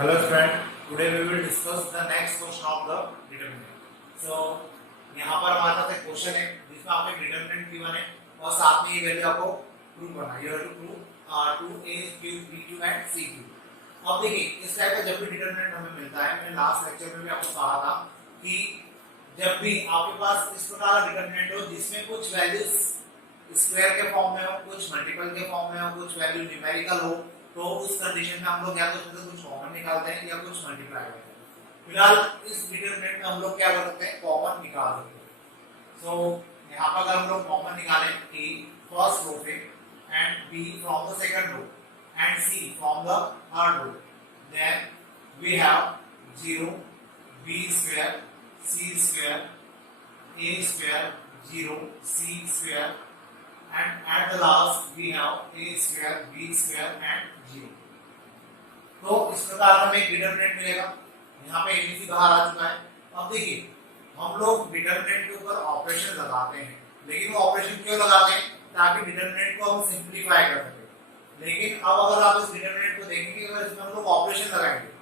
Hello friend, today we will discuss the next question of the determinant. So यहाँ पर हमारे पास एक question है जिसमें आपको एक डिटरमिनेंट गिवन है और साथ में ये वैल्यू आपको प्रूव करना है। You have to prove 2a cube b cube and c cube. अब देखिए इस टाइप का जब भी डिटरमिनेंट हमें मिलता है, मैंने लास्ट लेक्चर में भी आपको कहा था कि जब भी आपके पास इस प्रकार का डिटरमिनेंट हो जिसमें कुछ वैल्यूज स्क्वायर के फॉर्म में हो, कुछ मल्टीपल के फॉर्म में हो, कुछ वैल्यू न्यूमेरिकल हो, तो उस कंडीशन में हम लोग या तो कुछ कॉमन निकालते हैं या कुछ मल्टीप्लाई करते हैं। फिलहाल इस डिटरमिनेंट में हम लोग क्या कर सकते हैं, कॉमन निकाल सकते हैं। सो यहाँ पर अगर हम लोग कॉमन निकालें a फर्स्ट रो पे and b from the second row and c from the third row, then we have 0 b square c square a square 0 c square and at the last we have a square b square and 0। तो इस प्रकार हमें एक determinant मिलेगा। यहाँ पे abc बाहर आ चुका है। अब देखिए हम लोग डिटरमिनेंट के ऊपर ऑपरेशन लगाते हैं, लेकिन वो ऑपरेशन क्यों लगाते हैं, ताकि डिटरमिनेंट को हम सिंपलीफाई कर सकें। लेकिन अब अगर आप इस डिटरमिनेंट को देखेंगे, अगर इसमें हम लोग ऑपरेशन लगाएंगे,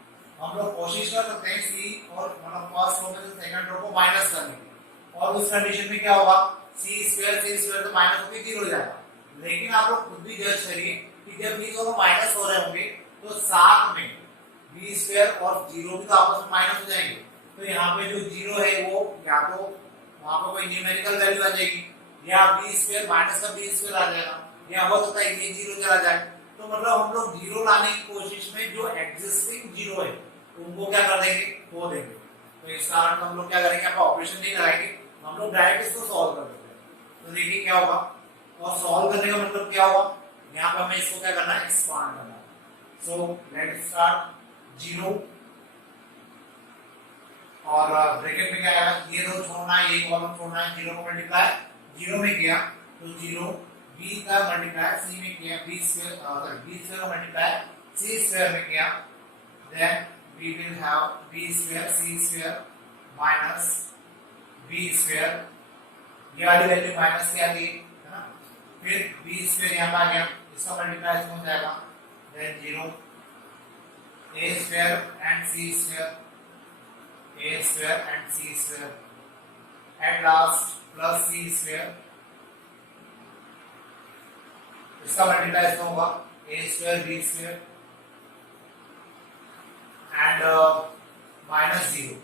हम लोग कोशिश कर सकते हैं सी और मतलब फर्स्ट रो में से सेकंड रो को माइनस करने की, और उस कंडीशन में क्या होगा, सी स्क्वायर तो माइनस होकर 0 हो जाएगा। लेकिन आप लोग खुद भी जज करिए कि जब ये दोनों माइनस हो रहे होंगे तो साथ में b स्क्वायर और 0 भी तो आपस में माइनस हो जाएंगे। तो यहाँ पे जो 0 है वो या तो वहां पर कोई न्यूमेरिकल वैल्यू आ जाएगी, या b स्क्वायर माइनस का b स्क्वायर आ जाएगा, या हो सकता है ये 0 चला जाए। तो मतलब हम लोग 0 लाने की कोशिश में जो एग्जिस्टिंग 0 है उनको क्या कर देंगे, खो देंगे। तो इस कारण हम लोग क्या करेंगे, आप ऑपरेशन नहीं लगाएंगे, हम लोग डायरेक्ट इसको सॉल्व कर देंगे। तो देखिए क्या होगा, और सॉल्व करने का मतलब क्या होगा, यहाँ पर हमें इसको क्या करना है, एक्सपांड करना है। सो लेट्स स्टार्ट 0 और ब्रैकेट में क्या आएगा, ये रो छोड़ना है, ये कॉलम छोड़ना है, 0 को मल्टीप्लाई 0 में किया तो 0 b का मल्टीप्लाई c में किया, b स्क्वायर का मल्टीप्लाई c स्क्वायर में किया, then we will have b square c square minus b square, ये वाली वैल्यू माइनस की आती है ना, फिर b स्क्वायर यहाँ पे आ गया, इसका मल्टीप्लाई इसमें हो जाएगा, then 0 a square and c square, a square and c square, at last plus c square, इसका मल्टीप्लाई इसमें होगा a square b square and minus 0।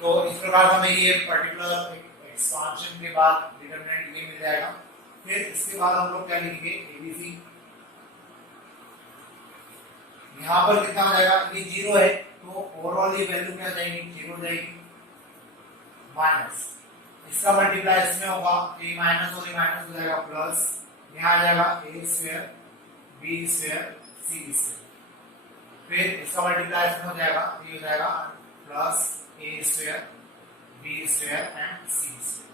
तो इस प्रकार हमें ये पर्टिकुलर एक्सपांशन के बाद डिटरमिनेंट ये मिल जाएगा। फिर इसके बाद हम लोग क्या लिखेंगे, एबीसी, यहाँ पर कितना हो जाएगा, ये 0 है तो ओवरऑल ये वैल्यू क्या जाएगी, 0 हो जाएगी, माइनस इसका मल्टीप्लाई इसमें होगा, a माइनस और a माइनस हो जाएगा, प्लस यहाँ आ जाएगा a square b square c square, फिर इसका मल्टीप्लाई इसमें हो जाएगा, ये हो जाएगा plus a square b square and c square.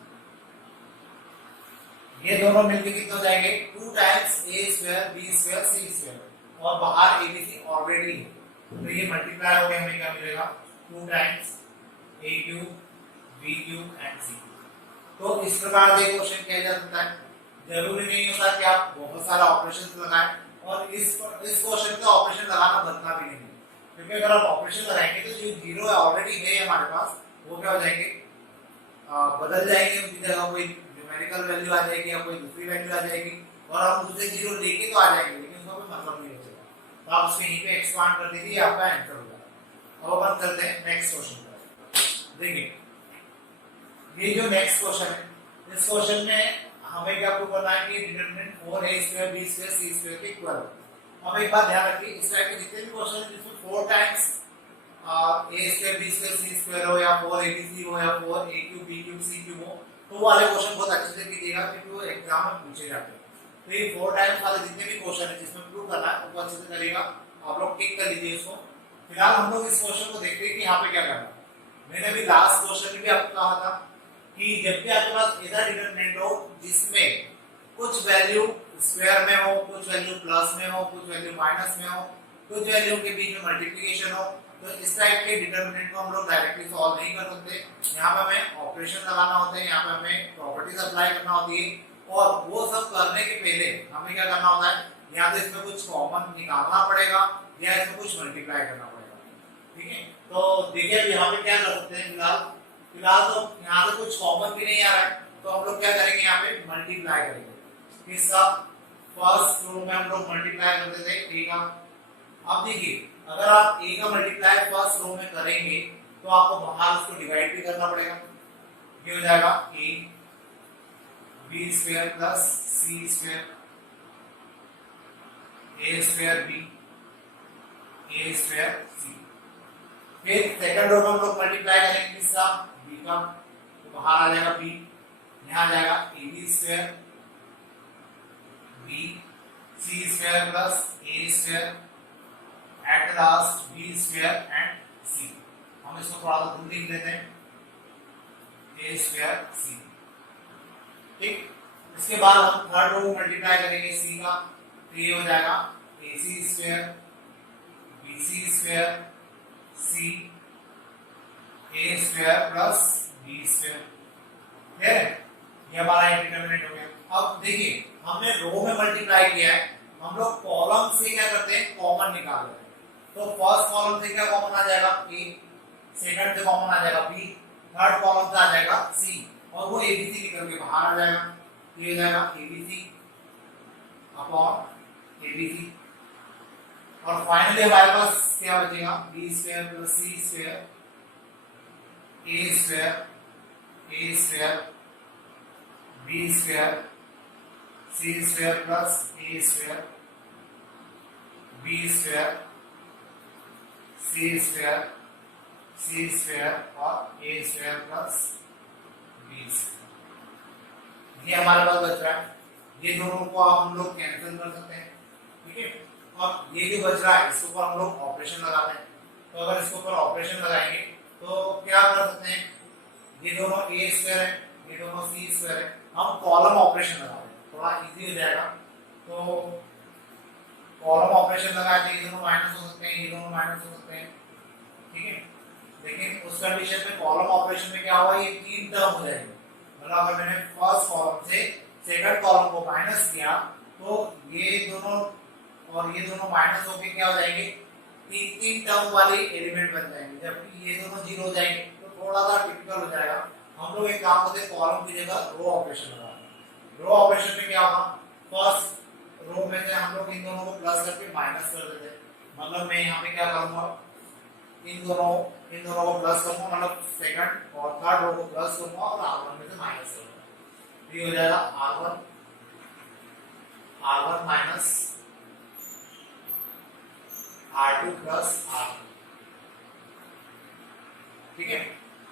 ये दोनों मिलके कितने हो जाएंगे, 2 times a square b square c square, और बाहर abc ऑलरेडी है तो ये मल्टीप्लाई हो गया, हमें क्या मिलेगा, 2 times a cube b cube and c cube. तो इस प्रकार से क्वेश्चन किया जा सकता है। जरूरी नहीं होता कि आप बहुत सारा ऑपरेशन लगाएं, और इस क्वेश्चन का ऑपरेशन लगाना बनता भी नहीं, क्योंकि अगर आप ऑपरेशन लगाएंगे तो जो 0 है ऑलरेडी है हमारे पास, वो क्या हो जाएंगे, बदल जाएंगे, उनकी जगह कोई न्यूमेरिकल वैल्यू आ जाएगी या कोई दूसरी वैल्यू आ जाएगी, और हम दूसरे 0 लेके तो आ जाएंगे, लेकिन उसका कोई मतलब नहीं बचेगा। तो आप उसको यहीं पे एक्सपांड कर दीजिए, आपका आंसर हो जाएगा। अब अपन करते हैं नेक्स्ट क्वेश्चन पर। देखिए ये जो नेक्स्ट क्वेश्चन है, इस क्वेश्चन में हमें क्या प्रूव करना है कि determinant 4a square b square c square के इक्वल है। अब एक बात ध्यान रखिए, इस टाइप के जितने भी क्वेश्चन हैं जिसमें 4 times a square b square c square हो, या 4abc हो, या 4a cube b cube c cube हो, तो वो वाले क्वेश्चन बहुत अच्छे से कीजिएगा, क्योंकि वो एग्जाम में पूछे जाते हैं। तो ये 4 टाइम्स वाले जितने भी क्वेश्चन है जिसमें प्रूव करना है वो अच्छे से करिएगा, आप लोग टिक कर लीजिए इसको। फिलहाल हम लोग इस क्वेश्चन को देखते हैं कि यहाँ पे क्या करना है। मैंने अभी लास्ट क्वेश्चन में भी आपको कहा था कि जब भी आपके पास ऐसा डिटरमिनेंट हो जिसमें कुछ वैल्यू स्क्वायर में हो, कुछ वैल्यू प्लस में हो, कुछ वैल्यू माइनस में हो, कुछ वैल्यू के बीच में मल्टीप्लिकेशन हो, तो इस टाइप के डिटरमिनेंट को हम लोग डायरेक्टली सॉल्व नहीं कर सकते। यहाँ पे हमें ऑपरेशन लगाना होता है, यहाँ पे हमें प्रॉपर्टीज अप्लाई करना होती है, और वो सब करने के पहले हमें क्या करना होता है, या तो इसमें कुछ कॉमन निकालना पड़ेगा या इसमें कुछ मल्टीप्लाई करना पड़ेगा। ठीक है, तो देखिए अब यहाँ पे क्या कर सकते हैं, फिलहाल फिलहाल तो यहाँ पे कुछ कॉमन भी नहीं आ रहा है, तो हम लोग क्या करेंगे, यहाँ पे मल्टीप्लाई करेंगे। किसका? फर्स्ट रो में हम लोग मल्टीप्लाई करते थे ए का। अब देखिए अगर आप ए का मल्टीप्लाई फर्स्ट रो में करेंगे तो आपको बाहर उसको डिवाइड भी करना पड़ेगा। ये हो जाएगा A B square plus C square A square B A square C. फिर सेकंड रो में हम लोग मल्टीप्लाई करेंगे किसका? बी का, तो बाहर आ जाएगा बी, यहाँ आ जाएगा A B square B C square plus A square at last B square and C. हम इसको थोड़ा सा दूर लिख लेते हैं, ए स्क्वायर सी। ठीक, इसके बाद हम थर्ड रो मल्टीप्लाई करेंगे सी का, तो ये हो जाएगा ए सी स्क्वायर बी सी स्क्वायर सी ए स्क्वायर प्लस बी स्क्वायर। ठीक है, ये हमारा डिटरमिनेंट हो गया। अब देखिए हमने रो में मल्टीप्लाई किया है, हम लोग कॉलम से क्या करते हैं, कॉमन निकाल रहे हैं। तो फर्स्ट कॉलम से क्या कॉमन आ जाएगा? ए, सेकंड से कॉमन आ जाएगा बी, थर्ड कॉलम से आ जाएगा सी, और वो एबीसी निकल के बाहर आ जाएगा। ये हो जाएगा एबीसी अपॉन एबीसी, और फाइनली हमारे पास क्या बचेगा? B square plus C square A square B square C square plus A square B square C square और A square plus B square. ये हमारे पास बच रहा है। ये दोनों को हम लोग कैंसिल कर सकते हैं। ठीक है, और ये जो बच रहा है इसके ऊपर हम लोग ऑपरेशन लगाते हैं। तो अगर इसके ऊपर ऑपरेशन लगाएंगे तो क्या कर सकते हैं, ये दोनों ए स्क्वायर है, ये दोनों सी स्क्वायर है, हम कॉलम ऑपरेशन लगा रहे हैं, थोड़ा इजी हो जाएगा। तो कॉलम ऑपरेशन लगाए तो ये दोनों माइनस हो सकते हैं, ये दोनों माइनस हो सकते हैं। ठीक है, लेकिन उस कंडीशन में कॉलम ऑपरेशन में क्या होगा, ये तीन टर्म हो जाएंगे। मतलब अगर मैंने फर्स्ट कॉलम से सेकंड कॉलम को माइनस किया तो ये दोनों और ये दोनों माइनस होके क्या हो जाएंगे, तीन तीन टर्म वाले एलिमेंट बन जाएंगे, जबकि ये दोनों जीरो हो जाएंगे। तो थोड़ा सा टिपिकल हो जाएगा। हम लोग एक काम करते हैं, कॉलम की जगह रो ऑपरेशन लगा दें। रो ऑपरेशन में क्या होगा, फर्स्ट रो में से हम लोग इन दोनों को प्लस करके माइनस कर देते हैं। मतलब मैं यहाँ पे क्या करूंगा, इन दोनों को प्लस करूंगा, मतलब सेकंड और थर्ड रो को प्लस करूंगा और r1 में से माइनस करूंगा। ये हो जाएगा r1 minus r2 plus r1। ठीक है,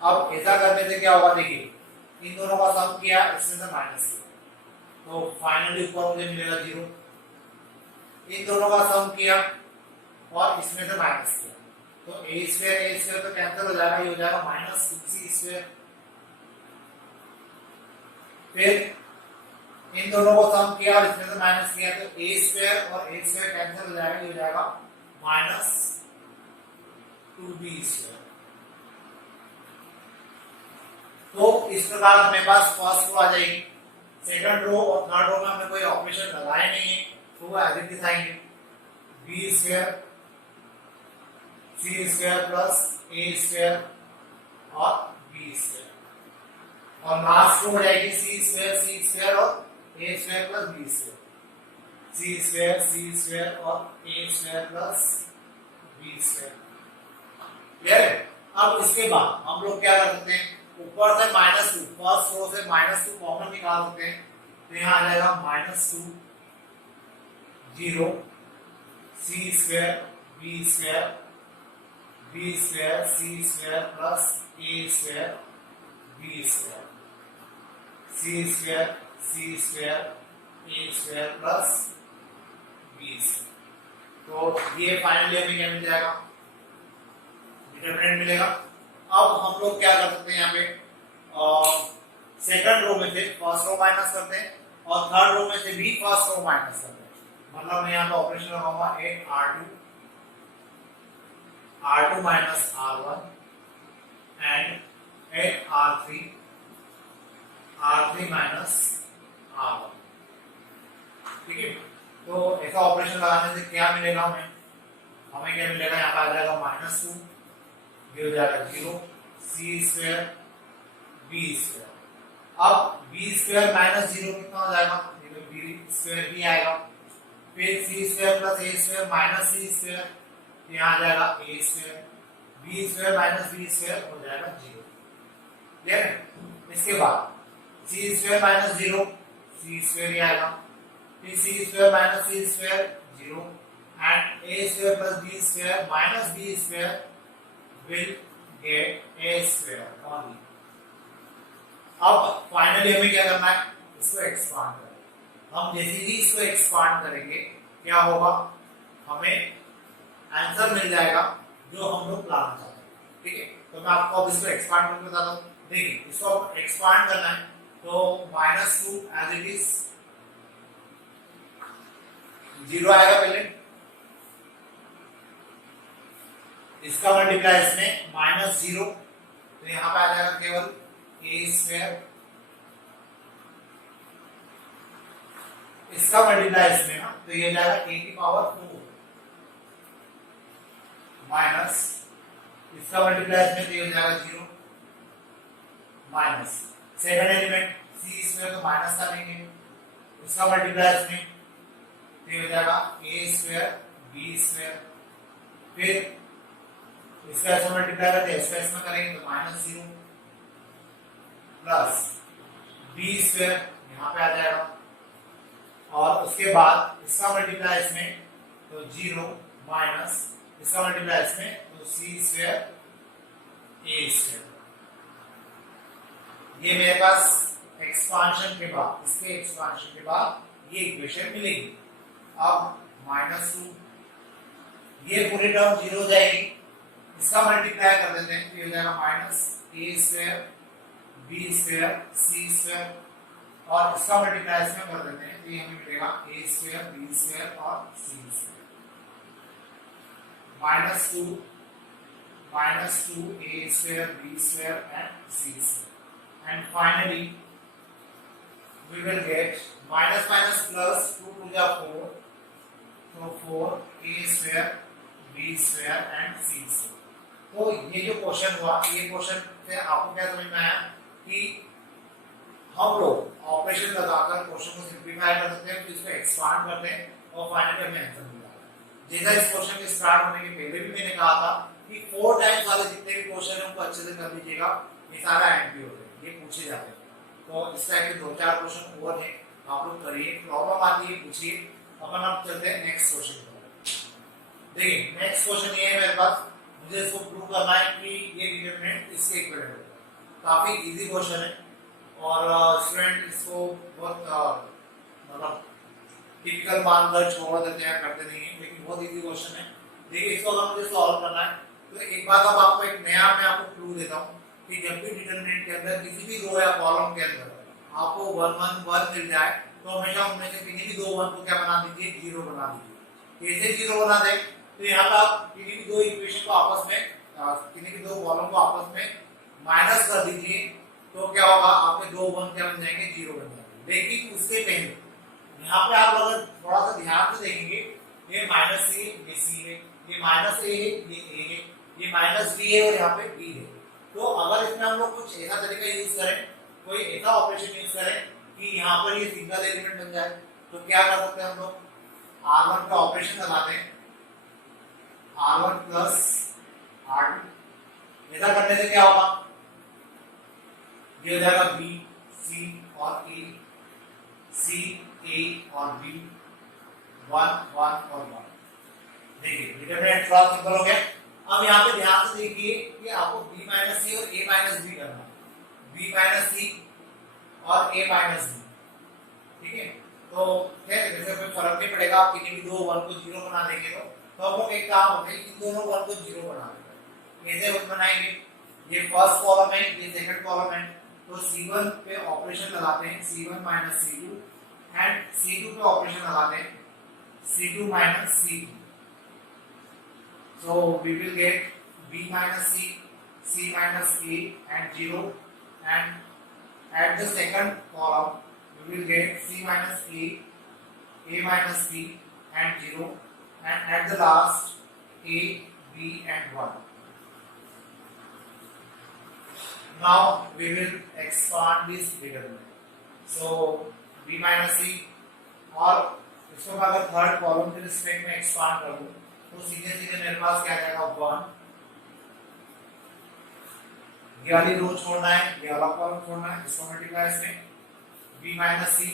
अब ऐसा करने से क्या होगा, देखिए इन दोनों का सम किया, इसमें से माइनस किया, तो फाइनली ऊपर मुझे मिलेगा 0। इन दोनों का सम किया और इसमें से माइनस किया, तो ए स्क्वायर तो कैंसिल हो जाएगा, ये हो जाएगा माइनस 2c स्क्वायर। फिर इन दोनों को सम किया और इसमें से माइनस किया, तो ए स्क्वायर और ए स्क्वायर कैंसिल हो जाएगा, ये हो जाएगा माइनस 2b स्क्वायर। तो इस प्रकार हमारे पास फर्स्ट रो आ जाएगी। सेकंड रो और थर्ड रो में हमने कोई ऑपरेशन लगाया नहीं है, तो वो एज इट इज आएंगे, B square C square plus A square और बी स्क्वायर, और लास्ट रो हो जाएगी सी स्क्वायर और A square plus B square, C square और A square plus B square. Clear है? अब इसके बाद हम लोग क्या कर सकते हैं, ऊपर से -2, फर्स्ट रो से -2 कॉमन निकाल सकते हैं, तो यहाँ आ जाएगा -2 0 सी square B square C square plus A square B square C square A square plus B square. तो ये फाइनली हमें क्या मिल जाएगा, डिटरमिनेंट मिलेगा। अब हम लोग क्या कर सकते हैं, यहाँ पे सेकंड रो में से फर्स्ट रो माइनस करते हैं और थर्ड रो में से भी फर्स्ट रो माइनस करते हैं। मतलब मैं यहाँ पे ऑपरेशन लगाऊंगा, एक r2 minus r1 and 8 r3 minus R1। ठीक है, तो ऐसा ऑपरेशन लगाने से क्या मिलेगा हमें? हमें क्या मिलेगा? यहाँ पर आ जाएगा -2, ये हो जाएगा 0, c स्क्वायर b स्क्वायर। अब b स्क्वायर -0 कितना हो जाएगा? b स्क्वायर भी आएगा, फिर c square plus a square minus c square, यहाँ आ जाएगा a square, b square minus b square हो जाएगा 0। क्लियर है? इसके बाद c square minus 0 c square ही आएगा, फिर c square minus c square 0 and a square plus b square minus b square will get a square only। अब finally हमें क्या करना है? इसको एक्सपांड करना। हम जैसे ही इसको एक्सपांड करेंगे क्या होगा? हमें आंसर मिल जाएगा जो हम लोग प्लान करते हैं। ठीक है, तो मैं आपको अब इसको एक्सपांड करके बताता हूँ। देखिए, इसको एक्सपांड करना है तो -2 एज इट इज 0 आएगा पहले, इसका मल्टीप्लाई इसमें -0, तो यहाँ पे आ जाएगा केवल a स्क्वायर, इसका मल्टीप्लाई इसमें ना, तो ये जाएगा a की पावर 4 माइनस इसका मल्टीप्लाई इसमें, तो ये हो जाएगा 0 minus second element c square, तो माइनस का लेंगे, इसका मल्टीप्लाई इसमें, तो ये हो जाएगा a स्क्वायर b स्क्वायर, फिर इसका ऐसा मल्टीप्लाई करते हैं, इसका इसमें करेंगे तो -0 प्लस b स्क्वायर यहाँ पे आ जाएगा, और उसके बाद इसका मल्टीप्लाई इसमें तो 0 माइनस इसका मल्टीप्लाई इसमें तो c स्क्वायर a स्क्वायर। ये मेरे पास एक्सपांशन के बाद, इसके एक्सपांशन के बाद ये इक्वेशन मिलेगी। अब -2 ये पूरी टर्म 0 हो जाएगी, इसका मल्टीप्लाई कर देते हैं, तो ये हो जाएगा -a square b square c square, और इसका मल्टीप्लाई इसमें कर देते हैं, तो ये हमें मिलेगा a स्क्वायर b स्क्वायर और c square. -2 a square b square and c square, and finally we will get minus minus plus 2 to the 4, so 4 a square b square and c square। तो ये जो question हुआ, ये question से आपको क्या समझ में आया कि हम लोग ऑपरेशन लगाकर क्वेश्चन को सिंपलीफाई कर सकते हैं, फिर इसको एक्सपांड करते हैं और फाइनली हमें आंसर मिल जाता है। जैसा इस क्वेश्चन के स्टार्ट होने के पहले भी मैंने कहा था कि 4 टाइम्स वाले जितने भी क्वेश्चन हैं उनको अच्छे से कर लीजिएगा, ये सारा एमपी होते हैं, ये पूछे जाते हैं। तो इस टाइप के 2-4 क्वेश्चन और हैं, आप लोग करिए, प्रॉब्लम आती है पूछिए। अपन अब चलते हैं नेक्स्ट क्वेश्चन पर। देखिए नेक्स्ट क्वेश्चन ये है मेरे पास, मुझे इसको प्रूव करना है कि ये डिटरमिनेंट इसके इक्विवेलेंट है। काफी इजी क्वेश्चन है और स्टूडेंट इसको बहुत मतलब टिपिकल मानकर छोड़ देते हैं, करते नहीं है, लेकिन बहुत इजी क्वेश्चन है। देखिए इसको अगर मुझे सॉल्व करना है तो एक बात अब आपको एक नया मैं आपको क्लू देता हूँ कि जब भी डिटरमिनेंट के अंदर किसी भी रो या कॉलम के अंदर आपको 1 1 1 मिल जाए तो हमेशा उनमें से किसी भी 2 1 को क्या बना दीजिए, 0 बना दीजिए। कैसे 0 बना दें? तो यहाँ पर आप किसी भी 2 इक्वेशन को आपस में, किसी भी 2 कॉलम को आपस में माइनस कर दीजिए, तो क्या होगा, आपके 2 1 क्या बन जाएंगे, 0 बन जाएंगे। लेकिन उसके पहले यहाँ पे आप अगर थोड़ा सा ध्यान से देखेंगे, ये माइनस ए ये सी है, ये माइनस ए है ये ए है, ये माइनस बी है और यहाँ पे बी है। तो अगर इसमें हम लोग कुछ ऐसा तरीका यूज करें, कोई ऐसा ऑपरेशन यूज करें कि यहाँ पर ये सिंगल एलिमेंट बन जाए, तो क्या कर सकते हैं हम लोग, R1 का ऑपरेशन लगाते हैं, R1 प्लस R2। ऐसा करने से क्या होगा, ये हो जाएगा बी सी और ए, सी ए और बी, 1 1 और 1। देखिए डिटरमिनेंट थोड़ा सिंपल हो गया। अब यहाँ पे ध्यान से देखिए कि आपको b माइनस सी और a माइनस बी करना है, b माइनस सी और a माइनस बी। ठीक है, तो वैसे कोई फर्क नहीं पड़ेगा, आप किसी भी 2 1 को 0 बना देंगे तो हम लोग एक काम होते हैं, इन दोनों 1 को 0 बना देंगे। कैसे बनाएंगे, ये फर्स्ट कॉलम है, ये सेकंड कॉलम है, तो C1 पे ऑपरेशन लगाते हैं C1 minus C2 and C2 पे ऑपरेशन लगाते हैं C2 minus C2। So we will get B minus C, C minus A and 0, and at the second column we we will get c minus a minus b and 0, and at the last a, b and 1. Now we will expand this determinant. So b minus c, और इसको मैं अगर third column के respect में expand करूं तो सीधे सीधे मेरे पास क्या आ जाएगा 1, ये वाली रो छोड़ना है, ये वाला कॉलम छोड़ना है, इसको मल्टीप्लाई इसमें b माइनस सी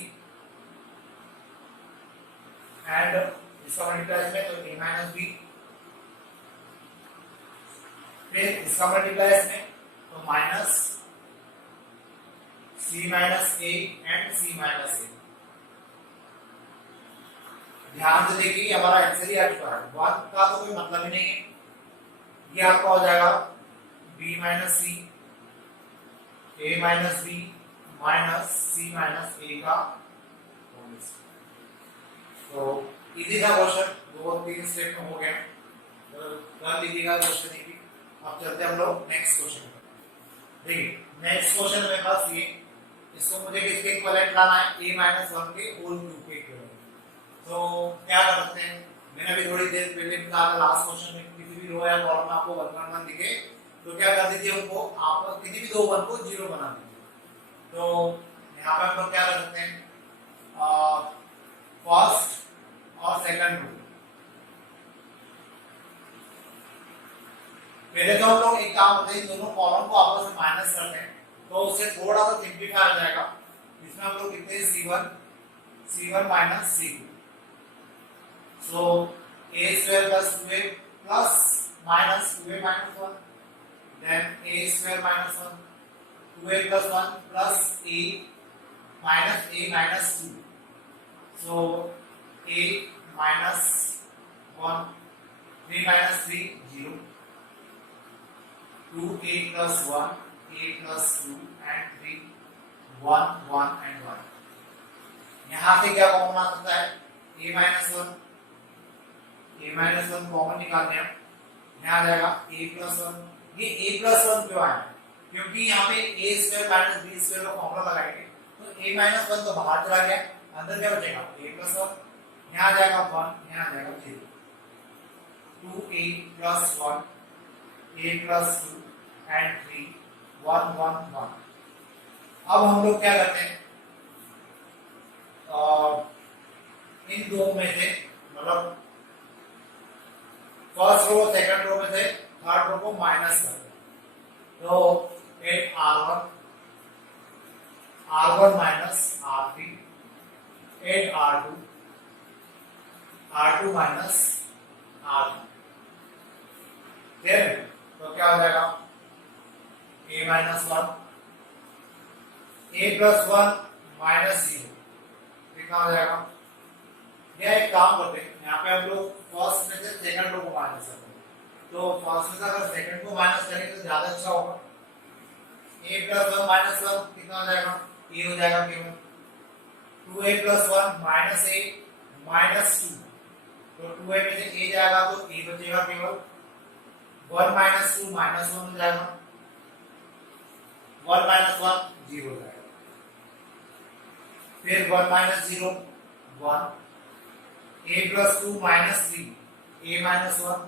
एंड इसका मल्टीप्लाई इसमें तो a माइनस b, फिर इसका मल्टीप्लाई इसमें तो minus c minus a and c minus a। ध्यान से देखिए हमारा आंसर ही आ चुका है, 1 का तो कोई मतलब ही नहीं है, ये आपका हो जाएगा b minus C a minus b minus c minus a का होल स्क्वायर। तो इजी था क्वेश्चन, 2-3 स्टेप में हो गया, तो कर लीजिएगा क्वेश्चन इजी। अब चलते हैं हम लोग नेक्स्ट क्वेश्चन पे। देखिए नेक्स्ट क्वेश्चन मेरे पास ये, इसको मुझे किसके इक्विवेलेंट लाना है, a माइनस 1 के होल क्यूब के इक्विवेलेंट। तो क्या करते हैं, मैंने अभी थोड़ी देर पहले बताया लास्ट क्वेश्चन में किसी भी रो या कॉलम में आपको 1 1 1 दिखे तो क्या कर दीजिए, उनको आप किसी भी दो 1 को 0 बना दीजिए। तो यहाँ पे हम लोग क्या कर सकते हैं, फर्स्ट और सेकंड रो, पहले तो हम लोग एक काम करते हैं, दोनों कॉलम को आपस में माइनस करते हैं तो उससे थोड़ा सा सिंपलीफाई हो जाएगा। इसमें हम लोग लिखते हैं c1 minus c2, so a square plus 2a plus minus 2a minus 1, then a square minus 1, 2a plus 1 plus a minus 2, so a minus 1, 3 minus 3 0, 2a plus 1, a plus 2 and 3 1 1 and 1। यहाँ से क्या common आ सकता है, a minus 1 common निकालते हैं, यहाँ आ जाएगा a प्लस 1। ये a प्लस 1 क्यों आया, क्योंकि यहाँ पे a square minus b square का फॉर्मूला लगाएंगे तो a माइनस 1 तो बाहर चला गया, अंदर क्या बचेगा a प्लस 1, यहाँ आ जाएगा 1, यहाँ आ जाएगा 0, 2a plus 1, a plus 2 and 3 1 1 1। अब हम लोग क्या करते हैं, इन दो में से मतलब फर्स्ट रो सेकंड रो में से थर्ड रो को माइनस करते हैं, तो 8r1 minus r3, 8r2 minus r3, तो क्या हो जाएगा a minus 1, a plus 1 minus 0, कितना हो जाएगा। यह एक काम करते हैं, यहाँ पे हम लोग फर्स्ट में से सेकंड रो को माइनस करते हैं, तो फर्स्ट में से अगर सेकंड को माइनस करेंगे तो ज्यादा अच्छा होगा। a प्लस 1 माइनस 1 कितना हो जाएगा, a हो जाएगा केवल 2a plus 1 minus a minus 2, तो 2a में से a जाएगा तो a बचेगा केवल, 1 माइनस 2 माइनस 1 हो जाएगा, 1 माइनस 1 0 हो जाएगा, फिर 1 minus 0 1, a plus 2 minus 3, a minus 1,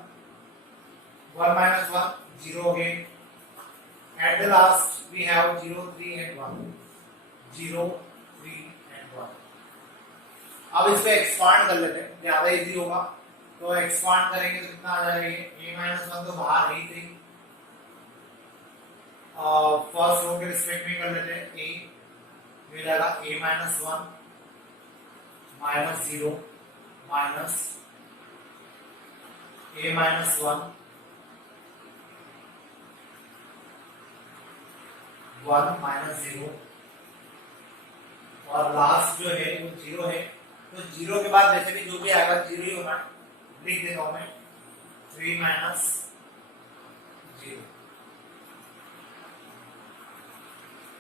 1 minus 1 0 again, at the last we have 0 3 and 1, 0 3 and 1। अब इसको एक्सपांड कर लेते हैं, ज्यादा इजी होगा, तो एक्सपांड करेंगे तो कितना आ जाएगा, a माइनस 1 तो बाहर ही थी, फर्स्ट रो के रिस्पेक्ट में कर लेते हैं, a मिल जाएगा a minus 1 minus 0 minus a minus 1 1 minus 0, और लास्ट जो है वो 0 है, तो 0 के बाद वैसे भी जो भी आएगा 0 ही होना, लिख देता हूं मैं 3 माइनस 0।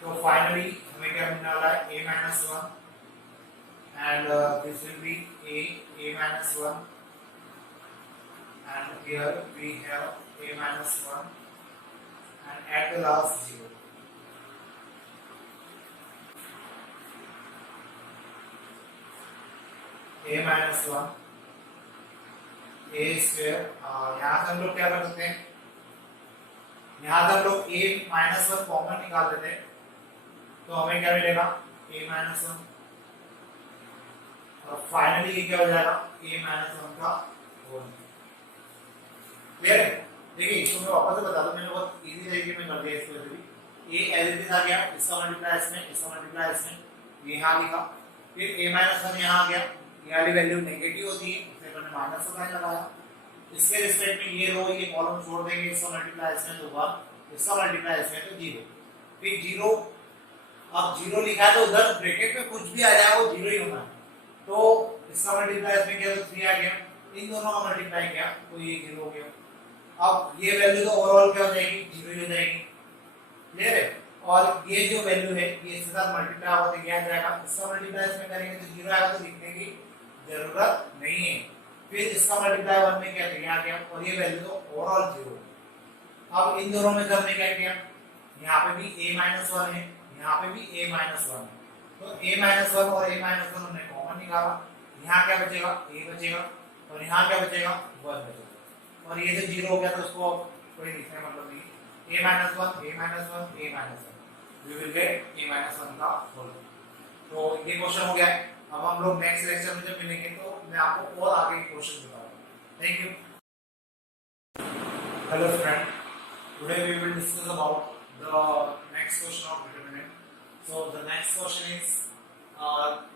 तो फाइनली हमें क्या मिलने वाला है, a minus 1 and this will be a minus 1 and here we have a minus 1 and at the last 0। A minus one A square. यहाँ से हम लोग क्या कर सकते हैं, यहाँ से हम लोग ए माइनस वन कॉमन निकाल देते हैं तो हमें क्या मिलेगा ए माइनस वन, और फाइनली ये क्या हो जाएगा ए माइनस वन का होल। क्लियर है? देखिए इसको मैं वापस से बता दूं, मैंने बहुत इजी तरीके में कर दिया इसको भी। ए एज इट इज आ गया, इसका मल्टीप्लाई इसमें, इसका मल्टीप्लाई इसमें, ये यहाँ लिखा, फिर ए माइनस वन यहाँ आ गया, ये वाली वैल्यू नेगेटिव होती है इसलिए मैंने माइनस का साइन लगाया। इसके रिस्पेक्ट में ये रो ये कॉलम छोड़ देंगे, इसका मल्टीप्लाई इसमें तो 1, इसका मल्टीप्लाई इसमें तो 0, फिर 0। अब 0 लिखा है तो उधर ब्रैकेट में कुछ भी आ जाए वो 0 ही होना है, तो इसका मल्टीप्लाई इसमें किया तो 3 आ गया, इन दोनों का मल्टीप्लाई किया तो ये 0 हो गया। अब ये वैल्यू तो ओवरऑल क्या हो जाएगी 0 ही हो जाएगी। क्लियर है? और ये जो वैल्यू है ये इसके साथ मल्टीप्लाई होगा तो क्या आ जाएगा, इसका मल्टीप्लाई इसमें करेंगे तो 0 आएगा, तो लिखने की जरूरत नहीं है। फिर इसका मल्टीप्लाई 1 में क्या आ गया, और ये वैल्यू तो ओवरऑल 0। अब इन दोनों में हमने क्या किया, यहाँ पे भी a माइनस वन है, यहाँ पे भी a माइनस वन है, तो a माइनस वन और a माइनस वन हमने कॉमन निकाला, यहाँ क्या बचेगा a बचेगा, और यहाँ क्या बचेगा 1 बचेगा, और ये जो 0 हो गया तो उसको कोई लिखने का मतलब नहीं, a minus one a minus one a minus one, we will get a minus one का होल। तो ये क्वेश्चन हो गया है। अब हम लोग नेक्स्ट लेक्चर में जब मिलेंगे तो मैं आपको और आगे के क्वेश्चन बताऊंगा। Thank you. Hello friend, today we will discuss about the next question of determinant. So the next question is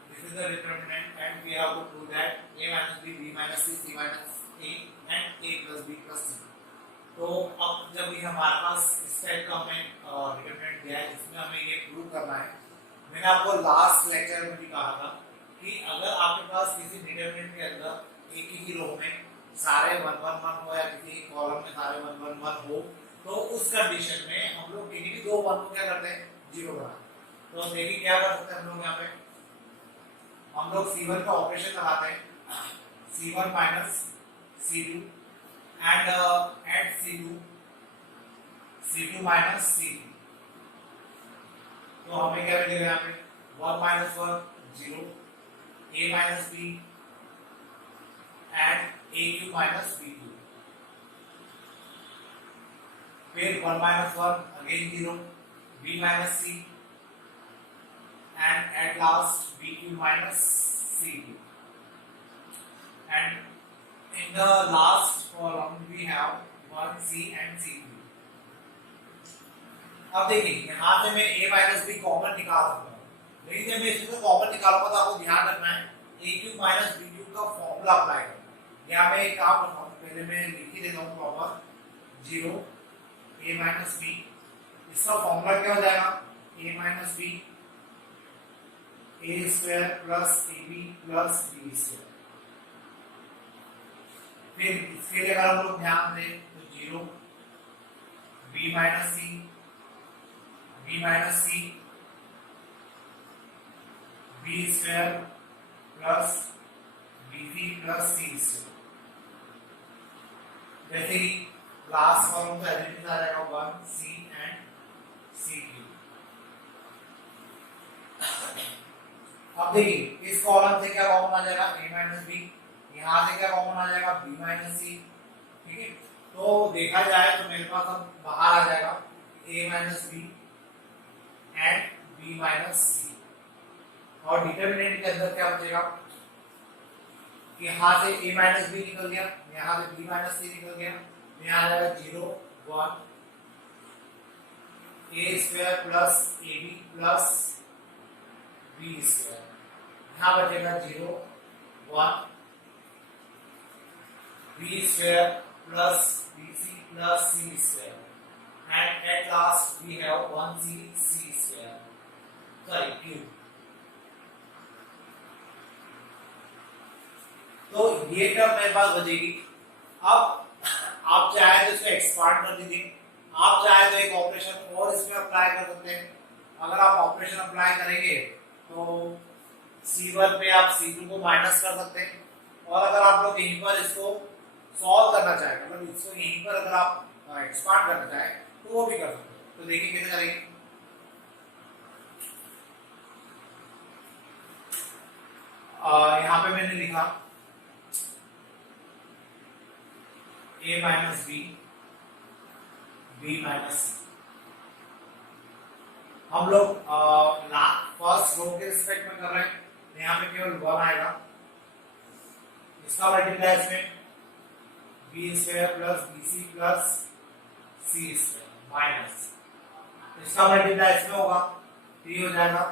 this is the determinant and we have to prove that a minus b, b minus c, c minus a and a plus b plus c. तो अब जब ये हमारे पास इस type का हमें determinant दिया है जिसमें हमें ये प्रूव करना है, मैंने आपको लास्ट लेक्चर में भी कहा था कि अगर आपके पास किसी डिटरमिनेंट के अंदर एक ही रो में सारे 1 1 1 हो या किसी कॉलम में सारे 1 1 1 हो, तो उस कंडीशन में हम लोग किसी भी दो 1 को क्या करते हैं 0 बनाते। तो देखिए क्या कर सकते हैं हम लोग, यहाँ पे हम लोग C1 का ऑपरेशन लगाते हैं, C1 minus C2 and eight C2 minus C2, तो हमें क्या मिलेगा यहाँ पे 1 minus 1 0, a minus b and a cube minus b cube, फिर 1 minus 1 again 0, b minus c and at last b cube minus c cube, and in the last column we have 1c and c cube. अब देखिए यहाँ से मैं a minus b common निकाल सकता हूँ, लेकिन जब मैं इसको कॉमन निकालूंगा तो आपको ध्यान रखना है a cube minus b cube का फॉर्मूला अप्लाई करना। यहाँ मैं एक काम करता हूँ, पहले मैं लिख ही देता हूँ प्रॉपर 0 a माइनस b, इसका फॉर्मूला क्या हो जाएगा a minus b a square plus ab plus b square. फिर इसके लिए अगर हम लोग ध्यान दें तो 0 b minus c b minus c b square plus bc plus c square. जैसे ही लास्ट कॉलम का एलिमेंट आ जाएगा 1c एंड c क्यूब। अब देखिए इस कॉलम से क्या कॉमन आ जाएगा a माइनस b, यहाँ से क्या कॉमन आ जाएगा b माइनस c। ठीक है, तो देखा जाए तो मेरे पास अब बाहर आ जाएगा a minus b and b minus c, और डिटरमिनेंट के अंदर क्या बचेगा, यहाँ से a माइनस b निकल गया, यहाँ से b माइनस c निकल गया, यहाँ आ जाएगा 0 1 a square plus ab plus b square, यहाँ बचेगा 0 1 b square plus bc plus c square, and at last we have 1c c square, sorry cube। तो ये टर्म मेरे पास बचेगी। अब आप चाहे तो इसको एक्सपांड कर दीजिए, आप चाहे तो एक ऑपरेशन और इसमें अप्लाई कर सकते हैं। अगर आप ऑपरेशन अप्लाई करेंगे तो C1 पे आप C2 को माइनस कर सकते हैं, और अगर आप लोग यहीं पर इसको सॉल्व करना चाहें, मतलब इसको यहीं पर अगर आप एक्सपांड करना चाहें तो वो भी कर सकते हैं। तो देखिए कैसे करेंगे। यहाँ पे मैंने लिखा a minus B, B minus C. हम लोग फर्स्ट रो के रिस्पेक्ट में कर रहे हैं, तो यहाँ पे केवल 1 आएगा। इसका मल्टीप्लाई इसमें B square plus B C plus C square minus, इसका मल्टीप्लाई इसमें होगा तो ये हो जाएगा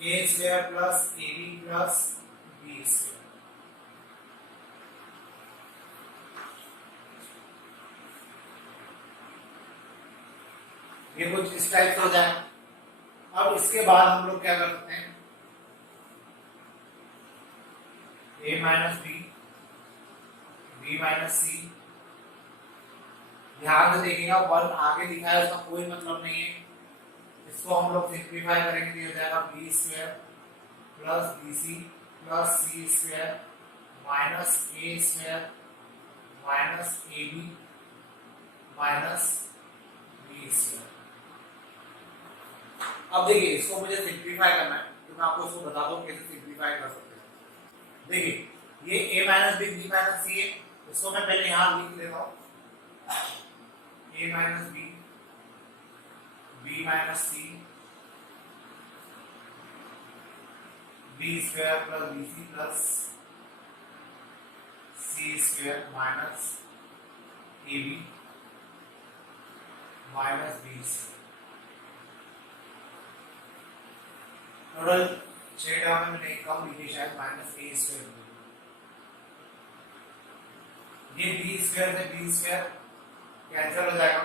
A square plus A B plus B square. ये कुछ इस टाइप से हो जाए। अब इसके बाद हम लोग क्या कर सकते हैं, a minus B, B minus C. ध्यान से देखिएगा 1 आगे लिखा है, उसका कोई मतलब नहीं है। इसको हम लोग सिंप्लीफाई करेंगे तो हो जाएगा B square plus B C plus C square minus A square minus A B minus B square. अब देखिए इसको मुझे सिंप्लीफाई करना है, तो मैं आपको इसको बता दूं कैसे सिंप्लीफाई कर सकते हैं। देखिए ये a minus B, B minus C है, इसको मैं पहले यहाँ लिख लेता हूँ a minus B, B minus C, B square plus B C plus C square minus A B minus B C. Total 6 term में मैंने कम लिखे शायद माइनस ए स्क्वायर। ये बी स्क्वायर से बी स्क्वायर कैंसिल हो जाएगा,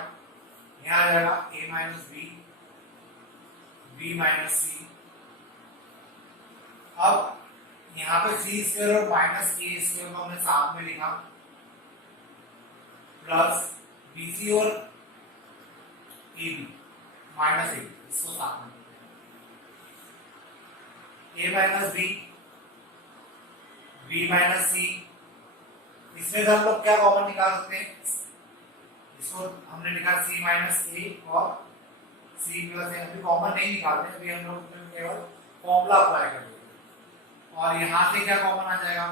यहाँ आ जाएगा a minus B, B minus C. अब यहाँ पे सी स्क्वायर और माइनस ए स्क्वायर को हमने साथ में लिखा प्लस बी सी और ए बी माइनस ए, इसको साथ में a minus B, B minus C. इसमें से हम लोग क्या कॉमन निकाल सकते हैं, इसको हमने लिखा c माइनस ए और c प्लस ए। अभी कॉमन नहीं निकालते, अभी हम लोग केवल फॉर्मूला अप्लाई करेंगे। और यहाँ से क्या कॉमन आ जाएगा,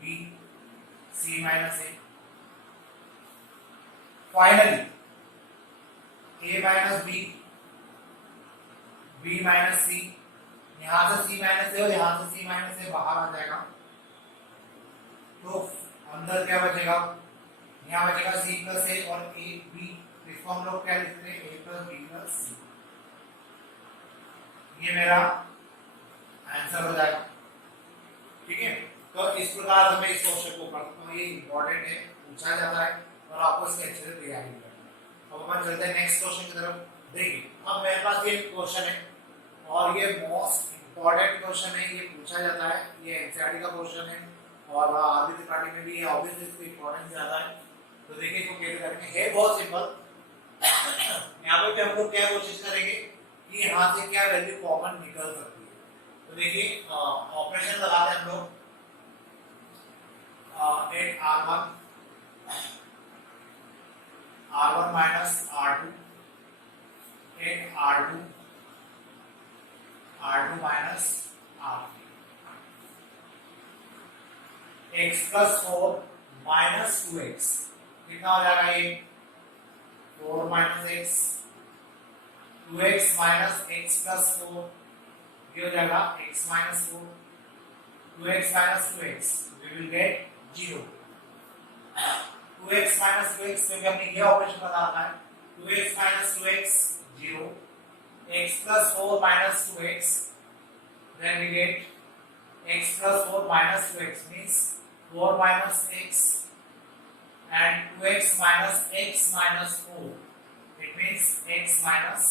b c minus A. Finally a minus B, B minus C, यहाँ से c माइनस ए और यहाँ से c माइनस ए बाहर आ जाएगा, तो अंदर क्या बचेगा, यहाँ बचेगा c प्लस ए और a b। इसको हम लोग क्या लिखते हैं, a plus b plus c। ये मेरा आंसर हो जाएगा। ठीक है, तो इस प्रकार से मैं इस क्वेश्चन को करता हूँ। ये इंपॉर्टेंट है, पूछा जाता है और आपको इसकी अच्छे से तैयारी करनी है। अब अपन चलते हैं नेक्स्ट क्वेश्चन की तरफ। देखिए अब मेरे पास ये क्वेश्चन है और ये मोस्ट इंपॉर्टेंट क्वेश्चन है, ये पूछा जाता है, ये एनसीईआरटी का क्वेश्चन है और आरबी त्रिपाठी में भी है, ऑब्वियसली इसकी इंपॉर्टेंस ज्यादा है। तो देखिए इसको कैसे करेंगे, है बहुत सिंपल। यहाँ पे भी हम लोग क्या कोशिश करेंगे कि यहाँ से क्या वैल्यू कॉमन निकल सकती है। तो देखिए ऑपरेशन लगाते हैं हम लोग, at R1 minus R2 at R2 minus R3 x plus 4 minus 2x। कितना हो जाएगा ये, 4 माइनस x, 2x माइनस x प्लस 4, ये हो जाएगा x minus 4, 2x minus 2x, we will get 0। 2x minus 2x क्योंकि हमने ये ऑपरेशन बताना है, 2x minus 2x 0, x plus 4 minus 2x, then we get x plus 4 minus 2x means 4 minus x and 2x minus x minus 4. It means x minus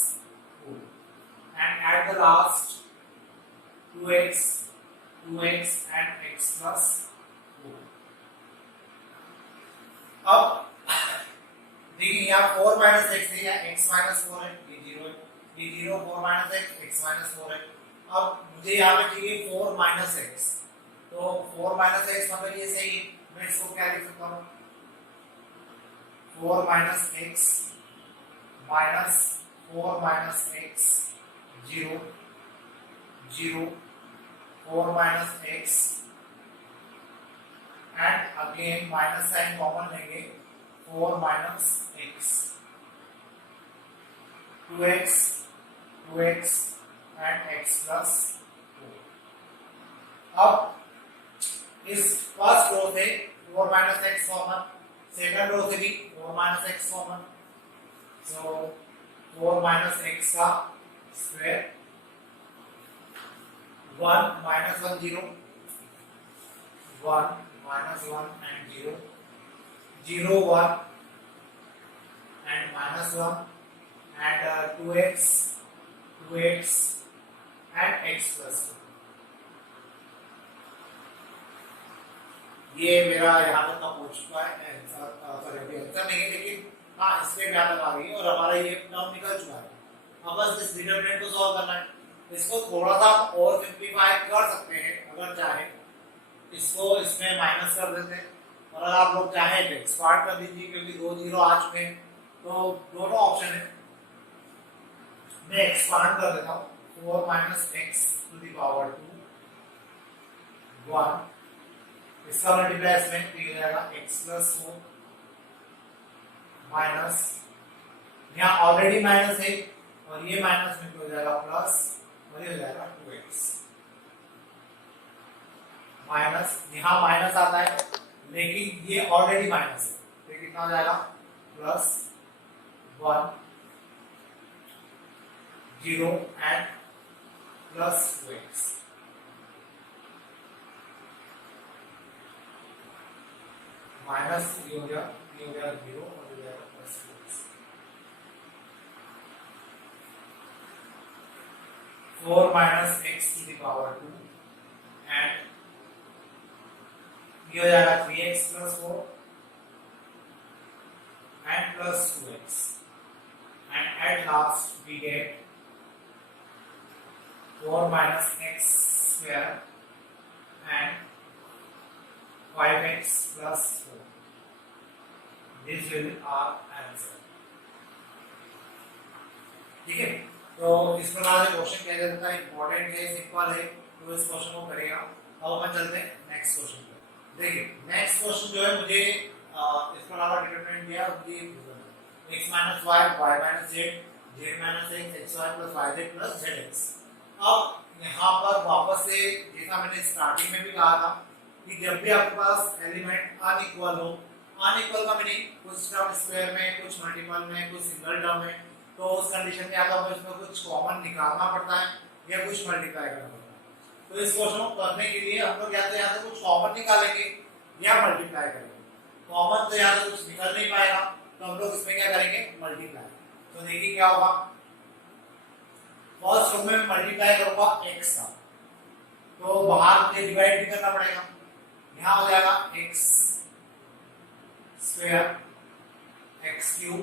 4. And at the last 2x and x plus 4. अब देखिए यहाँ 4 minus x है, यहाँ x minus 4 है, ये 0 है, ये 0 4 minus x minus 4 है। अब मुझे यहाँ पे चाहिए 4 माइनस एक्स, तो 4 माइनस एक्स मतलब ये सही, मैं इसको क्या लिख सकता हूँ, 4 minus x minus 4 minus x 0 0 4 minus x and again minus sign common लेंगे 4 minus x 2x 2x and x plus 4। अब इस फर्स्ट रो से 4 minus x common, second row से भी 4 minus x common, so 4 minus x का square 1 minus 1 0 1 minus 1 and 0 0 1 and minus 1 and 2x 2x and x plus 2। ये मेरा यहाँ तक का पूछ चुका है आंसर, सॉरी आंसर नहीं है लेकिन हाँ इसमें क्या लगा रही है और हमारा ये टर्म निकल चुका है। अब बस इस डिटरमिनेंट को सॉल्व करना है। इसको थोड़ा सा और सिंपलीफाई कर सकते हैं अगर चाहे, इसको इसमें माइनस कर देते हैं और अगर आप लोग चाहें तो एक्सपांड कर दीजिए क्योंकि 2 जीरो आ चुके हैं तो दोनों ऑप्शन है। मैं एक्सपांड कर देता हूँ 4 minus x to the power 2 1, इसका मल्टीप्लाई इसमें हो जाएगा x प्लस 4 माइनस, यहाँ ऑलरेडी माइनस है और ये माइनस में हो जाएगा प्लस और ये हो जाएगा 2x माइनस, यहाँ माइनस आता है लेकिन ये ऑलरेडी माइनस है तो कितना हो जाएगा plus 1 0 and plus 2x minus ये हो गया 0 और हो जाएगा plus 2x 4 minus x to the power 2 and ये हो जाएगा 3x plus 4 and plus 2x and at last we get 4 minus x square and 5x plus 4. This will be our answer. ठीक है, तो इस प्रकार से क्वेश्चन किया जाता है, इंपॉर्टेंट है, सिंपल है, तो इस क्वेश्चन को करेगा। अब अपन चलते हैं नेक्स्ट क्वेश्चन पे। देखिए नेक्स्ट क्वेश्चन जो है मुझे इस प्रकार डिटरमिनेंट दिया x minus y y minus z z minus x x y plus y z plus z x। अब यहाँ पर वापस से जैसा मैंने स्टार्टिंग में भी कहा था कि जब भी आपके पास एलिमेंट अनइक्वल हो, अनइक्वल का मीनिंग कुछ टर्म स्क्वायर में, कुछ मल्टीपल में, कुछ सिंगल टर्म में, तो उस कंडीशन में या तो इसमें कुछ कॉमन निकालना पड़ता है या कुछ मल्टीप्लाई करना पड़ता है। तो इस क्वेश्चन को करने के लिए हम लोग या तो यहाँ से कुछ कॉमन निकालेंगे या मल्टीप्लाई करेंगे। कॉमन तो यहाँ से कुछ निकल नहीं पाएगा तो हम लोग इसमें क्या करेंगे मल्टीप्लाई। तो देखिए क्या होगा, फर्स्ट रो में मल्टीप्लाई करूंगा x का तो बाहर मुझे डिवाइड भी करना पड़ेगा, यहाँ हो जाएगा x square x cube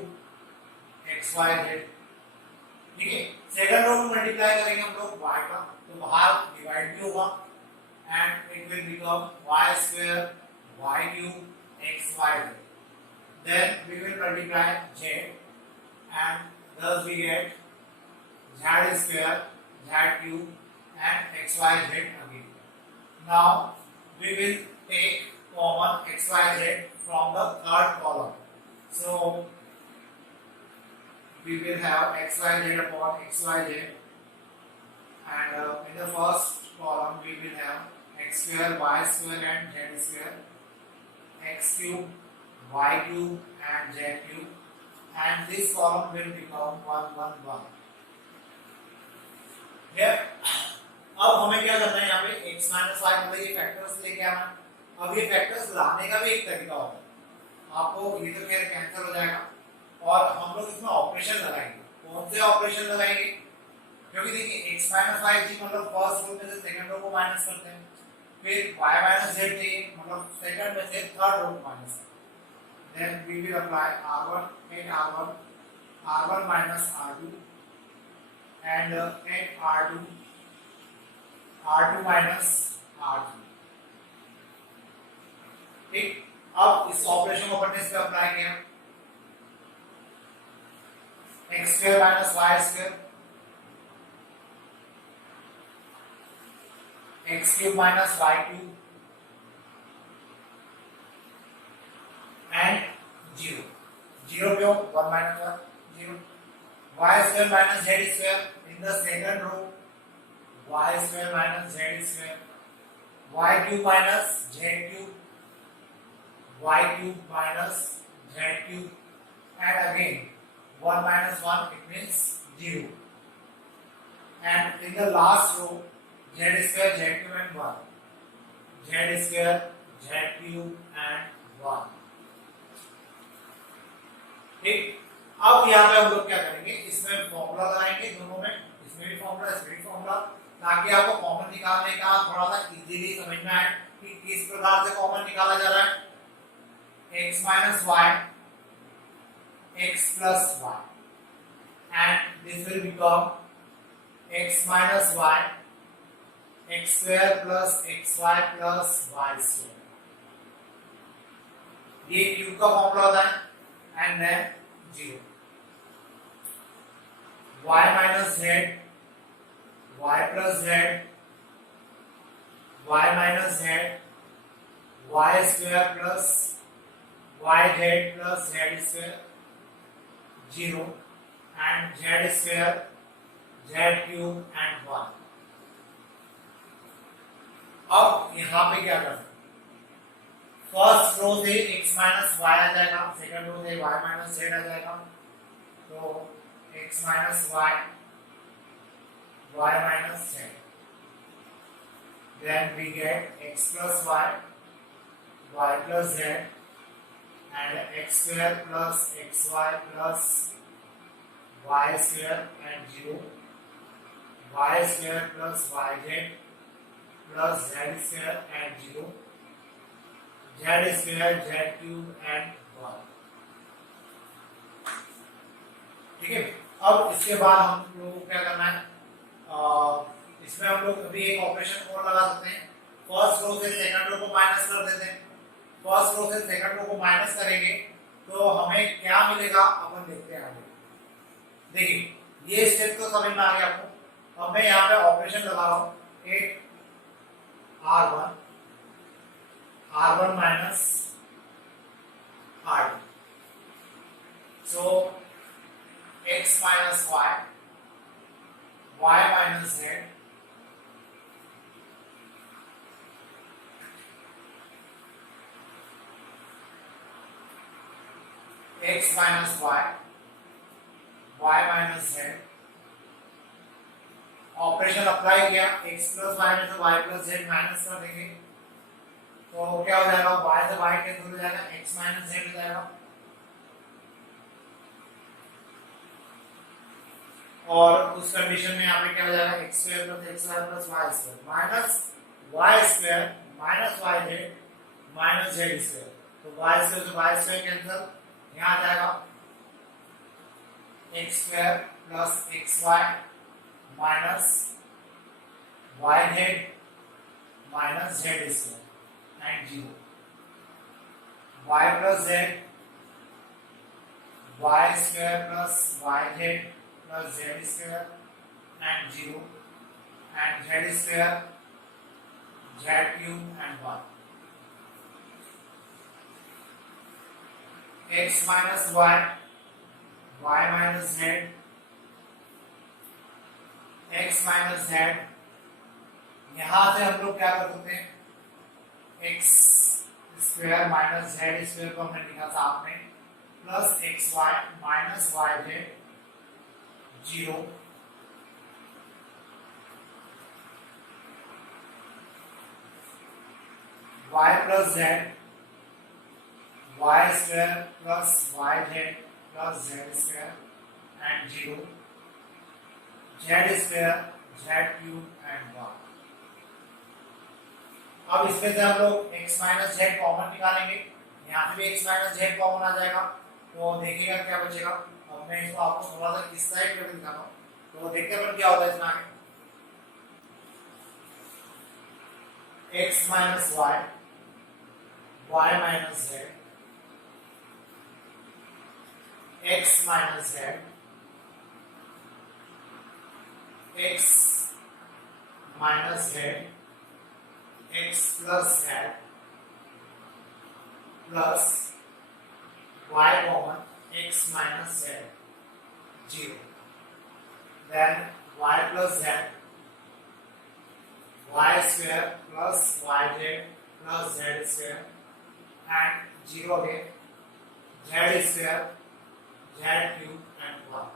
x y z। ठीक है, सेकंड रो में मल्टीप्लाई करेंगे हम लोग y का तो बाहर डिवाइड भी होगा and it will become y square y cube x y z। Then we will multiply z and thus we get z square z cube and xy z again. Now we will take common xy z from the third column. So we will have xy z upon xy z and in the first column we will have x square y square and z square, x cube y cube and z cube, and this column will become 1 1 1। अब हमें क्या करना है, यहाँ पे x minus Y मतलब ये factors लेके आना। अब ये फैक्टर्स लाने का भी एक तरीका होता है, आपको ये तो खैर कैंसिल हो जाएगा और हम लोग इसमें ऑपरेशन लगाएंगे। कौन से ऑपरेशन लगाएंगे, क्योंकि देखिए x माइनस वाई जी मतलब फर्स्ट रो में से सेकंड रो को माइनस करते हैं, फिर y माइनस z चाहिए मतलब सेकंड में से थर्ड रो को minus. Then we will apply R1 and R1, R1 minus R2 and R2, R2 minus R3। ठीक, अब इस ऑपरेशन को अपन ने इस पे अप्लाई किया, x square minus y square, x cube minus y cube and 0. 0 क्यों? 1 minus 1 0. Y square minus z square in the second row. Y square minus z square. Y cube minus z cube. Y cube minus z cube. And again 1 minus 1, it means 0. And in the last row, z square, z cube and 1. Z square, z cube and 1. ठीक, अब यहाँ पे हम लोग क्या करेंगे, इसमें formula लगाएंगे दोनों में, इसमें भी फॉर्मूला, इसमें भी फॉर्मूला, ताकि आपको कॉमन निकालने का थोड़ा सा इजीली समझ में आए कि किस प्रकार से कॉमन निकाला जा रहा है. x minus y, x plus y, and this will become x minus y, x square plus xy plus y square. ये क्यूब का फॉर्मूला होता है. And then 0. Y minus z, y plus z, y minus z, y square plus yz plus z square 0 and z square, z cube and 1. अब यहाँ पे क्या करना, first row से x माइनस y आ जाएगा, सेकंड रो से y minus z आ जाएगा, तो x minus y, y minus z, then we get x plus y, y plus z and x square plus xy plus y square and 0, y square plus yz plus z square and 0, z square, z cube and 1. ठीक है. अब इसके बाद हम लोगों को क्या करना है, इसमें हम लोग अभी एक ऑपरेशन और लगा सकते हैं. फर्स्ट रो से सेकंड रो को माइनस कर देते हैं. फर्स्ट रो से सेकंड रो को माइनस करेंगे तो हमें क्या मिलेगा, अपन देखते हैं आगे. देखिए ये स्टेप तो समझ में आ गया आपको. अब मैं यहाँ पे ऑपरेशन लगा रहा हूँ, एक R1 minus R2. So x minus y, y minus z, x minus y, y minus z. Operation apply किया, x प्लस y में से y प्लस z माइनस कर देंगे तो क्या हो जाएगा, y से y कैंसिल हो जाएगा, x माइनस z हो जाएगा. और उस कंडीशन में यहाँ पे क्या हो जाएगा, x square plus x square plus y square minus y square minus yz minus z square. तो y स्क्वायर से y स्क्वायर कैंसिल, यहाँ आ जाएगा x square plus xy minus yz minus z square and 0, y plus z, y square plus yz plus z square and 0 and z square, z cube and 1. X minus y, y minus z, x minus z. यहाँ से हम लोग क्या कर सकते हैं, x square minus z square को हमने लिखा साथ में plus xy minus yz 0 y plus z, y square plus yz plus z square and 0 z square, z cube and 1. अब इसमें से हम लोग x माइनस z कॉमन निकालेंगे, यहाँ से भी x माइनस z कॉमन आ जाएगा तो देखिएगा क्या बचेगा. अब मैं इसको आपको थोड़ा सा इस साइड पे दिखाता हूँ तो देखते हैं क्या होता है इसमें आगे. x minus y, y minus z, x minus z, x minus z x plus z plus y common x minus z 0, then y plus z y square plus yz plus z square and 0 again z square z cube and 1.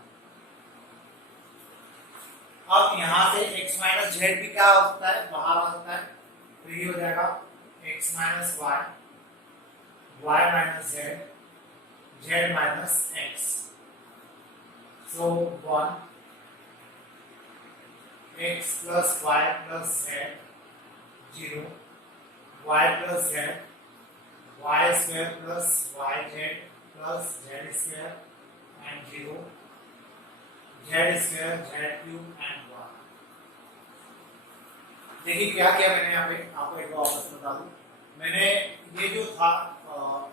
अब यहां से x minus Z भी क्या हो सकता है, बाहर आ सकता है, तो ये हो जाएगा x minus y y minus z z minus x. So 1 x plus y plus z 0 y plus z y square plus yz plus z square and 0 z square z cube and 1. देखिए क्या किया मैंने यहाँ पे, आपको एक बार वापस बता दूं. मैंने ये जो था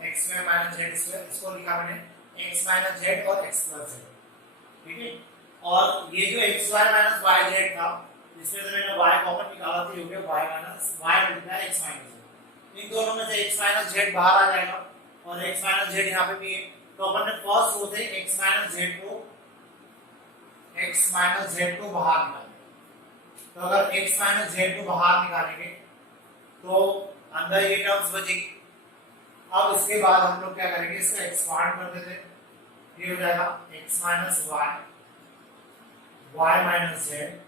x square minus z square, इसको लिखा मैंने x माइनस जेड और x प्लस जेड, ठीक है. और ये जो x square minus y z था, इसमें से मैंने y कॉमन निकाला तो ये हो गया y minus y multiply x minus Z. इन दोनों में से x माइनस जेड बाहर आ जाएगा और x माइनस जेड यहाँ पे भी है, तो अपन ने फर्स्ट रो से x माइनस जेड को बाहर निकालेंगे. तो अगर x माइनस जेड को बाहर निकालेंगे तो अंदर ये टर्म्स बचेगी. अब इसके बाद हम लोग क्या करेंगे, इसको एक्सपांड कर देते हैं. ये हो जाएगा x minus y y minus z.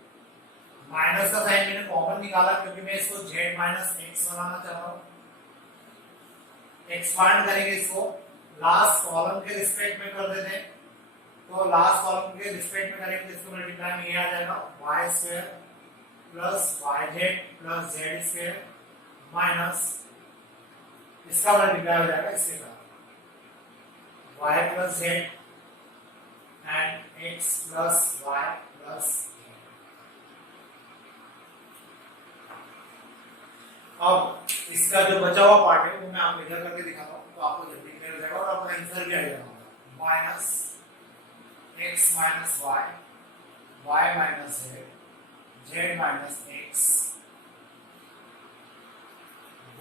Minus का साइन मैंने कॉमन निकाला क्योंकि मैं इसको z माइनस x बनाना चाहता हूँ. एक्सपांड करेंगे इसको, लास्ट कॉलम के रिस्पेक्ट में कर देते हैं. तो लास्ट कॉलम के रिस्पेक्ट में करेंगे तो इसको मल्टीप्लाई में ये आ जाएगा y square plus yz plus z square minus इसका मल्टीप्लाई हो जाएगा इसके साथ y plus z and x plus y plus. अब इसका जो बचा हुआ पार्ट है वो मैं आपको इधर करके दिखाता हूँ तो आपको जल्दी क्लियर हो जाएगा और आपका आंसर भी आ जाएगा. Minus x minus y y minus z z minus x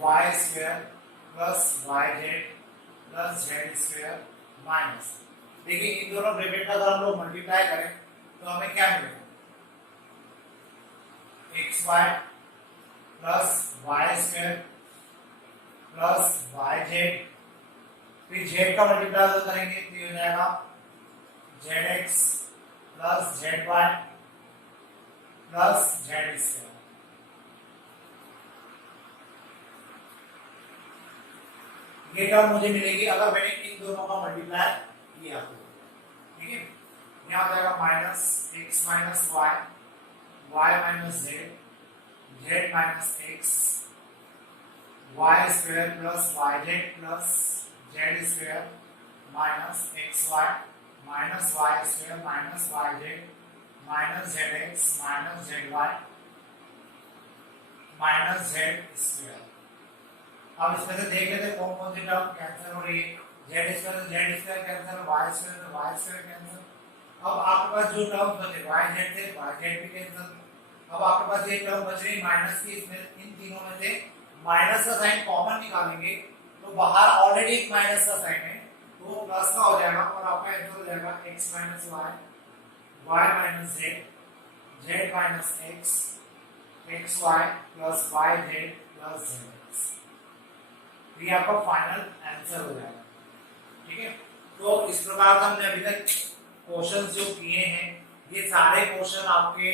y square plus yz plus z square minus. देखिए इन दोनों ब्रैकेट का अगर हम लोग मल्टीप्लाई करें तो हमें क्या मिलेगा, xy plus y square plus yz, फिर z का मल्टीप्लाई करेंगे तो ये हो जाएगा zx plus zy plus z square. ये टर्म मुझे मिलेगी अगर मैंने इन दोनों का मल्टीप्लाई किया तो, ठीक है. यहाँ आ जाएगा minus x minus y y minus z z minus x y square plus yz plus z square minus xy minus y square minus yz minus zx minus zy minus z square. अब इसमें से देख लेते कौन कौन सी term cancel हो रही है. z स्क्वायर से z square cancel, y square से y स्क्वायर कैंसिल. अब आपके पास जो टर्म बचे yz थे yz भी कैंसिल. अब आपके पास ये टर्म बच रही माइनस की, इसमें इन तीनों में से माइनस का साइन कॉमन निकालेंगे तो बाहर ऑलरेडी एक माइनस का साइन है तो वो प्लस का हो जाएगा और आपका आंसर हो जाएगा x minus y y minus z z minus x xy plus yz plus zx. ये आपका फाइनल आंसर हो जाएगा, ठीक है. तो इस प्रकार से हमने अभी तक क्वेश्चंस जो किए हैं ये सारे क्वेश्चन आपके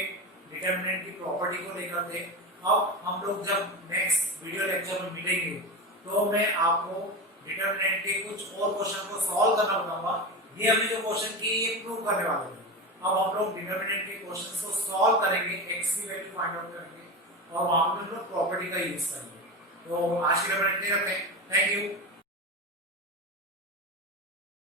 डिटरमिनेंट की प्रॉपर्टी को लेकर थे. अब हम लोग जब नेक्स्ट वीडियो लेक्चर में मिलेंगे तो मैं आपको डिटरमिनेंट के कुछ और क्वेश्चन को सॉल्व करना बताऊंगा. ये हमने जो क्वेश्चन किए ये प्रूव करने वाले थे. अब हम लोग डिटरमिनेंट के क्वेश्चंस को सॉल्व करेंगे, x की वैल्यू फाइंड आउट करेंगे और वहां पर हम लोग प्रॉपर्टी का यूज करेंगे. तो आज के लिए इतना ही रखते हैं. Thank you.